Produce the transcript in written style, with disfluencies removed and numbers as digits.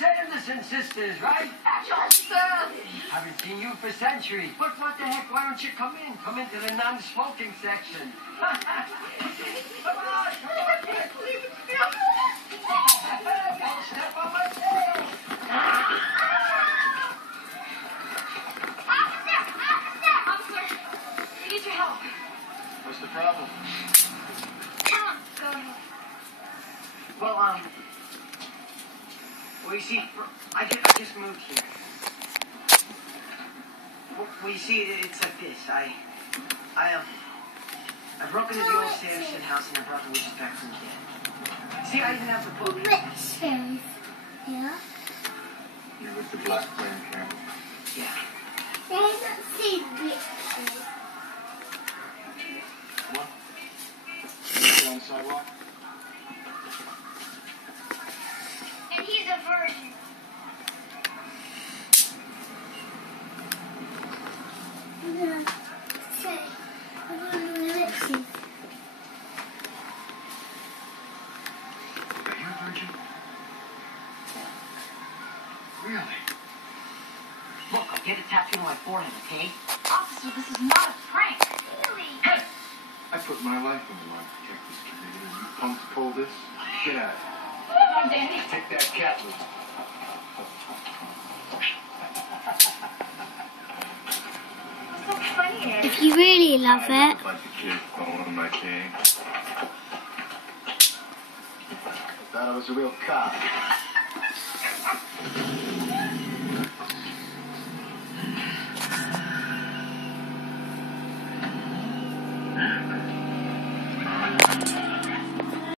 Sanderson sisters, right? Haven't seen you for centuries. But what the heck, why don't you come in? Come into the non-smoking section. Come on, kid. Don't step on my tail. Officer, I need your help. What's the problem? Come on, go ahead. Well, you see, I just moved here. Well, you see, it's like this. I broke into the old Sanderson house and I brought the witches back from the dead. See, I even have the book. Witches. Yeah. You're with the Black Flame Camp. Yeah. They don't see witches. Come on. You on the sidewalk? And he's a virgin. I'm gonna say, I'm gonna do witches. Are you a virgin? Really? Look, I'll get a tattoo on my forehead, okay? Officer, this is not a prank. Really? Hey! I put my life on the line to protect this community, and you punks pull this? Get out of here. Come on, Danny. Take that cat loose. What's so funny, Ed? If you really love it, A bunch of kids following my king. I thought I was a real cop.